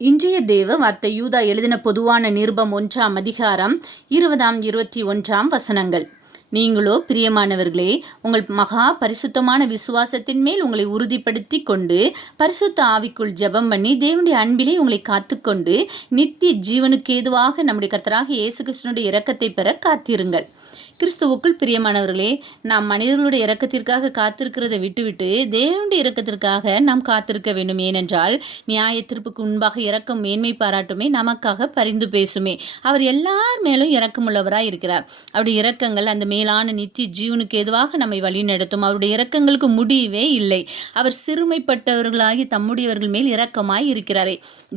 இன்றைய தேவ வார்த்தை யூதா எழுதின பொதுவான நிருபம் 1ஆம் அதிகாரம் 20-21 வசனங்கள். நீங்களோ பிரியமானவர்களே, உங்கள் மகா பரிசுத்தமான விசுவாசத்தின் மேல் உங்களை உறுதிப்படுத்தி கொண்டு பரிசுத்த ஆவிக்குள் ஜெபம் பண்ணி தேவனுடைய அன்பிலே உங்களை காத்துக்கொண்டு நித்திய ஜீவனுக்கு ஏதுவாக நம்முடைய கர்த்தராக இயேசு கிறிஸ்துவினுடைய இரக்கத்தை பெற காத்திருங்கள். கிறிஸ்துவுக்குள் பிரியமானவர்களே, நாம் மனிதர்களுடைய இரக்கத்திற்காக காத்திருக்கிறதை விட்டுவிட்டு தேவனுடைய இரக்கத்திற்காக நாம் காத்திருக்க வேண்டும். ஏனென்றால் நியாய தீர்ப்புக்கு முன்பாக இரக்கம் மேன்மை பாராட்டுமே, நமக்காக பரிந்து பேசுமே. அவர் எல்லார் மேலும் இரக்கமுள்ளவராய் இருக்கிறார். அவருடைய இரக்கங்கள் அந்த மேலான நித்திய ஜீவனுக்கு எதுவாக நம்மை வழி நடத்தும். அவருடைய இரக்கங்களுக்கு முடிவே இல்லை. அவர் சிறுமைப்பட்டவர்களாகி தம்முடையவர்கள் மேல் இரக்கமாய் இருக்கிறாரே.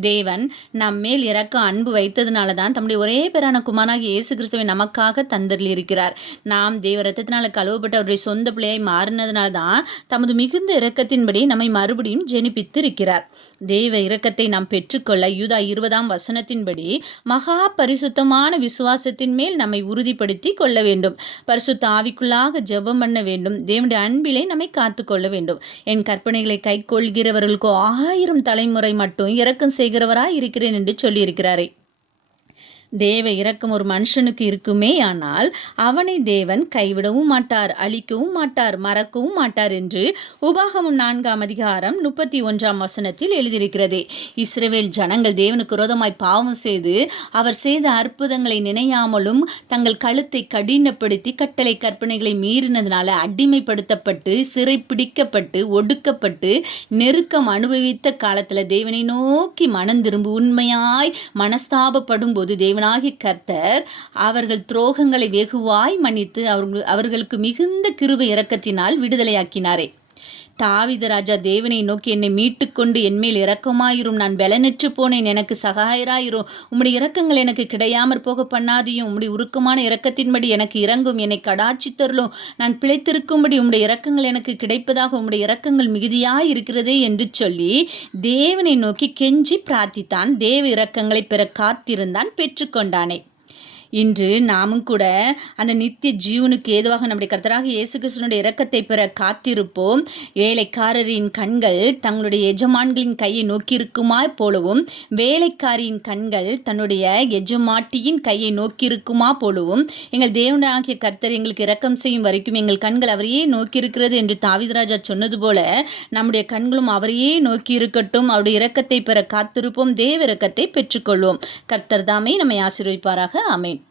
தேவன் நம் மேல் இரக்கம் அன்பு வைத்ததுனால தான் தம்முடைய ஒரே பேரான குமாரனாகிய இயேசு கிறிஸ்துவை நமக்காக தந்தருளி இருக்கிறார். நாம் தேவ இரத்தத்தினால கழுவப்பட்ட அவருடைய சொந்த பிள்ளையாய் மாறினதுனால தான் தமது மிகுந்த இரக்கத்தின்படி நம்மை மறுபடியும் ஜெனிப்பித்து இருக்கிறார். தேவ இரக்கத்தை நாம் பெற்றுக்கொள்ள யூதா 20ஆம் வசனத்தின்படி மகா பரிசுத்தமான விசுவாசத்தின் மேல் நம்மை உறுதிப்படுத்தி கொள்ள வேண்டும். பரிசுத்த ஆவிக்குள்ளாக ஜெபம் பண்ண வேண்டும். தேவனுடைய அன்பிலே நம்மை காத்துக்கொள்ள வேண்டும். என் கற்பனைகளை கை கொள்கிறவர்களுக்கோ 1000 தலைமுறை மட்டும் இரக்கம் செய்கிறவராய் இருக்கிறேன் என்று சொல்லியிருக்கிறாரே. தேவ இரக்கம் ஒரு மனுஷனுக்கு இருக்குமே, ஆனால் அவனை தேவன் கைவிடவும் மாட்டார், அழிக்கவும் மாட்டார், மறக்கவும் மாட்டார் என்று உபாகமம் 4ஆம் அதிகாரம் 31ஆம் வசனத்தில் எழுதியிருக்கிறதே. இஸ்ரவேல் ஜனங்கள் தேவனுக்கு விரோதமாய் பாவம் செய்து அவர் செய்த அற்புதங்களை நினையாமலும் தங்கள் கழுத்தை கடினப்படுத்தி கட்டளை கற்பனைகளை மீறினதுனால அடிமைப்படுத்தப்பட்டு சிறை பிடிக்கப்பட்டு ஒடுக்கப்பட்டு நெருக்கம் அனுபவித்த காலத்தில் தேவனை நோக்கி மனம் திரும்பி உண்மையாய் மனஸ்தாபப்படும் போது தேவனாகி கர்த்தர் அவர்கள் துரோகங்களை வெகுவாய் மன்னித்து அவர்களுக்கு மிகுந்த கிருபை இரக்கத்தினால் விடுதலையாக்கினாரே. தாவீது ராஜா தேவனை நோக்கி, என்னை மீட்டுக்கொண்டு என்மேல் இரக்கமாயிரும், நான் பலனற்று போனேன், எனக்கு சகாயராயிரும், உம்முடைய இரக்கங்கள் எனக்கு கிடையாமற் போக பண்ணாதையும், உம்முடைய உருக்கமான இரக்கத்தின்படி எனக்கு இறங்கும், என்னை கடாட்சித்தருளும், நான் பிழைத்திருக்கும்படி உம்முடைய இரக்கங்கள் எனக்கு கிடைப்பதாக உம்முடைய இரக்கங்கள் மிகுதியாய் இருக்கிறதே என்று சொல்லி தேவனை நோக்கி கெஞ்சி பிரார்த்தித்தான். தேவ இரக்கங்களை பெற காத்திருந்தான், பெற்றுக்கொண்டானே. இன்று நாமும் கூட அந்த நித்திய ஜீவனுக்கு ஏதுவாக நம்முடைய கர்த்தராக இயேசு கிறிஸ்துவினுடைய இரக்கத்தை பெற காத்திருப்போம். வேலைக்காரரின் கண்கள் தங்களுடைய எஜமான்களின் கையை நோக்கியிருக்குமா போலவும் வேலைக்காரியின் கண்கள் தன்னுடைய எஜமாட்டியின் கையை நோக்கியிருக்குமா போலவும் எங்கள் தேவனாகிய கர்த்தர் எங்களுக்கு இரக்கம் செய்யும் வரைக்கும் எங்கள் கண்கள் அவரையே நோக்கியிருக்கிறது என்று தாவீது ராஜா சொன்னது போல நம்முடைய கண்களும் அவரையே நோக்கி இருக்கட்டும். அவருடைய இரக்கத்தை பெற காத்திருப்போம். தேவ இரக்கத்தை பெற்றுக்கொள்வோம். கர்த்தர் தாமே நம்மை ஆசீர்வதிப்பாராக. ஆமென்.